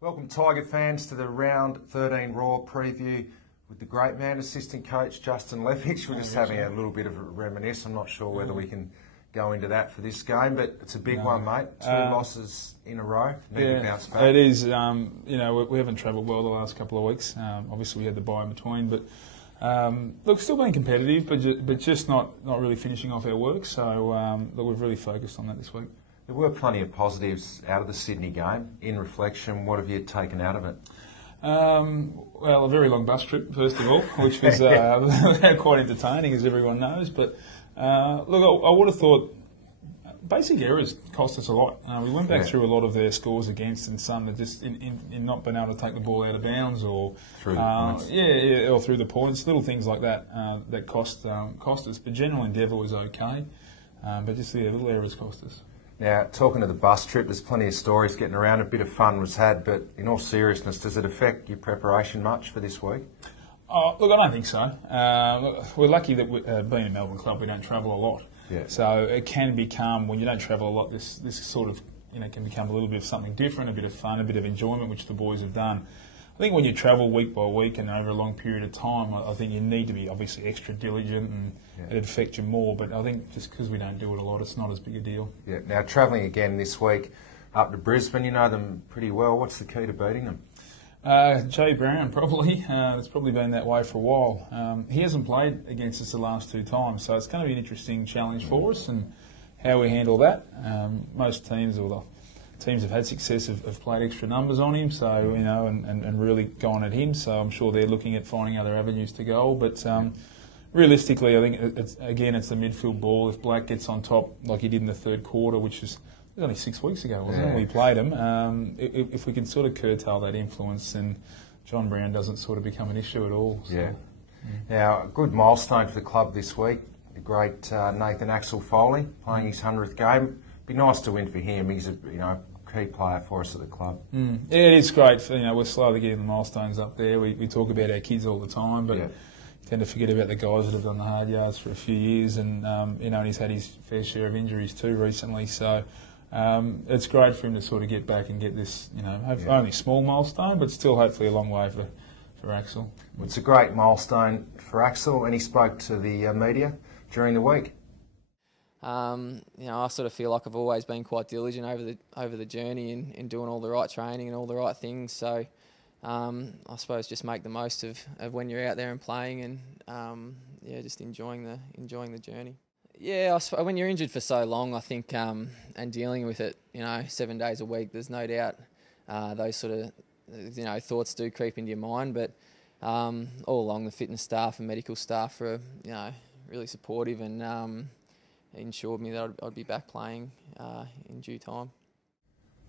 Welcome Tiger fans to the round 13 Raw preview with the great man, assistant coach Justin Leppitsch. We're just having a little bit of a reminisce. I'm not sure whether we can go into that for this game, but it's a big one, mate. Two losses in a row. Need to bounce back. It is. We haven't travelled well the last couple of weeks. Obviously, we had the bye in between, but look, still being competitive, but just not really finishing off our work. So we've really focused on that this week. There were plenty of positives out of the Sydney game. In reflection, what have you taken out of it? Well, a very long bus trip, first of all, which was quite entertaining, as everyone knows. But look, I would have thought basic errors cost us a lot. We went back through a lot of their scores against, and some that just in not being able to take the ball out of bounds or through the points. Or through the points, little things like that that cost us. But general endeavour was okay, but just little errors cost us. Now, talking to the bus trip, there's plenty of stories getting around. A bit of fun was had, but in all seriousness, does it affect your preparation much for this week? Look, I don't think so. We're lucky that being a Melbourne club, we don't travel a lot. Yeah. So it can become, when you don't travel a lot, this sort of can become a little bit of something different, a bit of fun, a bit of enjoyment, which the boys have done. I think when you travel week by week and over a long period of time, I think you need to be obviously extra diligent and it'd affect you more. But I think just because we don't do it a lot, it's not as big a deal. Yeah. Now, travelling again this week up to Brisbane, you know them pretty well. What's the key to beating them? Jay Brown, probably. It's probably been that way for a while. He hasn't played against us the last two times, so it's going to be an interesting challenge for us and how we handle that. Most teams, or the teams have had success, have played extra numbers on him, so and really gone at him. So I'm sure they're looking at finding other avenues to goal. But realistically, I think it's the midfield ball. If Black gets on top like he did in the third quarter, which was only 6 weeks ago, wasn't it? We played him. If we can sort of curtail that influence, then John Brown doesn't sort of become an issue at all. So. Yeah. Now, a good milestone for the club this week. The great Nathan Axel Foley playing his 100th game. Be nice to win for him. He's a key player for us at the club. Yeah, it is great. We're slowly getting the milestones up there. We talk about our kids all the time, but tend to forget about the guys that have done the hard yards for a few years, and and he's had his fair share of injuries too recently. So it's great for him to sort of get back and get this, only a small milestone, but still hopefully a long way for Axel. Well, it's a great milestone for Axel, and he spoke to the media during the week. I sort of feel like I've always been quite diligent over the journey in doing all the right training and all the right things. So I suppose just make the most of when you're out there and playing, and just enjoying the journey. Yeah, when you're injured for so long, I think, and dealing with it, 7 days a week, there's no doubt those sort of thoughts do creep into your mind. But all along, the fitness staff and medical staff are really supportive and ensured me that I'd be back playing in due time.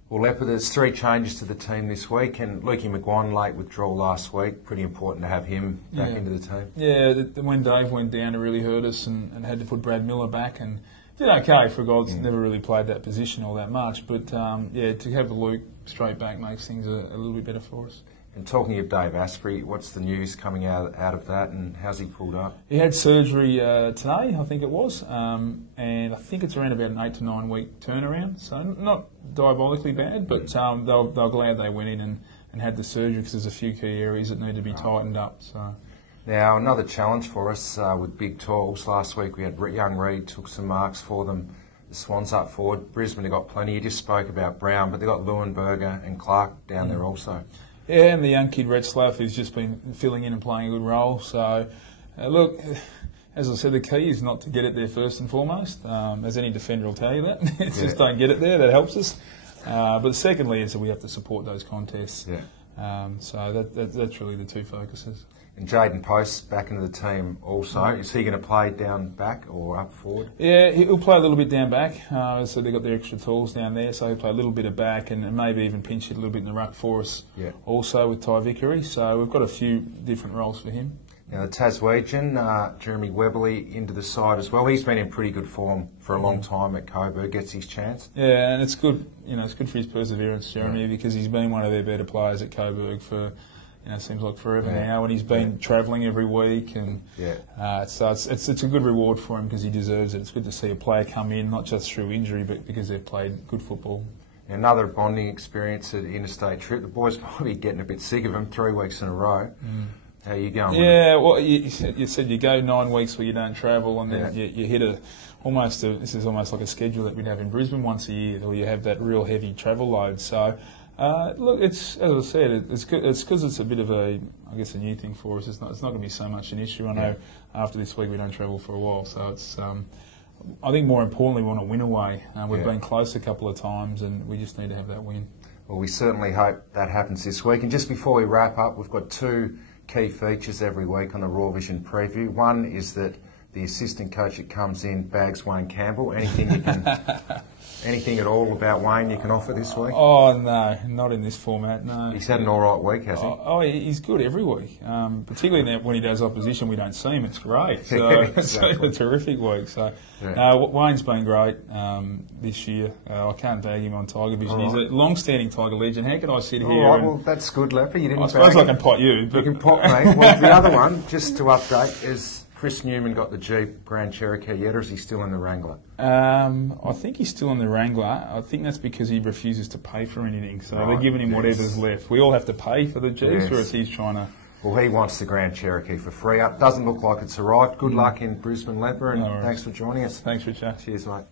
Well, Leppard, there's 3 changes to the team this week, and Lukey McGuan late withdrawal last week. Pretty important to have him back into the team. Yeah, when Dave went down, it really hurt us, and had to put Brad Miller back, and did okay for a guy that's never really played that position all that much. But to have Luke straight back makes things a little bit better for us. And talking of Dave Asprey, what's the news coming out of that, and how's he pulled up? He had surgery today, I think it was, and I think it's around about an 8 to 9 week turnaround. So not diabolically bad, but they're glad they went in and had the surgery, because there's a few key areas that need to be tightened up. So. Now, another challenge for us with big talls. Last week we had young Reid, took some marks for them. The Swans up forward. Brisbane have got plenty. You just spoke about Brown, but they've got Leuenberger and Clark down there also. Yeah, and the young kid Retzlaff, who's just been filling in and playing a good role. So, look, as I said, the key is not to get it there first and foremost. As any defender will tell you that. It's just don't get it there. That helps us. But secondly is that we have to support those contests. Yeah. So that's really the 2 focuses. And Jaden Post back into the team also. Is he going to play down back or up forward? Yeah, he'll play a little bit down back. So they've got their extra tools down there, so he'll play a little bit of back and maybe even pinch it a little bit in the ruck for us also with Ty Vickery. So we've got a few different roles for him. Now the Taswegian, Jeremy Webberley into the side as well. He's been in pretty good form for a long time at Coburg, gets his chance. Yeah, and it's good, it's good for his perseverance, Jeremy, because he's been one of their better players at Coburg for it seems like forever now, and he's been travelling every week, and so it's a good reward for him because he deserves it. It's good to see a player come in, not just through injury, but because they've played good football. Another bonding experience at interstate trip. The boys might be getting a bit sick of him 3 weeks in a row. How are you going? Yeah, well, you said you go 9 weeks where you don't travel, and then you hit this is almost like a schedule that we'd have in Brisbane once a year, where you have that real heavy travel load. So, look, it's, as I said, it's because it's a bit of a new thing for us. It's not going to be so much an issue. I know after this week we don't travel for a while, so it's. I think more importantly, we want to win away. We've been close a couple of times, and we just need to have that win. Well, we certainly hope that happens this week. And just before we wrap up, we've got 2 key features every week on the Raw Vision preview. One is that the assistant coach that comes in bags Wayne Campbell. Anything at all about Wayne you can offer this week? Oh, no, not in this format, no. He's had an all right week, has he? Oh, he's good every week. Particularly when he does opposition, we don't see him. It's great. So Exactly. It's a terrific week. So Wayne's been great this year. I can't bag him on Tiger Vision. He's a long-standing Tiger legend. How can I sit here? All right, well, that's good, Leppy. You didn't I suppose I can pot you. You can pot me. Well, the other one, just to update, is Chris Newman got the Jeep Grand Cherokee yet, or is he still in the Wrangler? I think he's still in the Wrangler. I think that's because he refuses to pay for anything. So they're giving him whatever's left. We all have to pay for the Jeeps, whereas he's trying to... Well, he wants the Grand Cherokee for free. Doesn't look like it's arrived. Good luck in Brisbane, Leppitsch, and thanks for joining us. Thanks, Richard. Cheers, mate.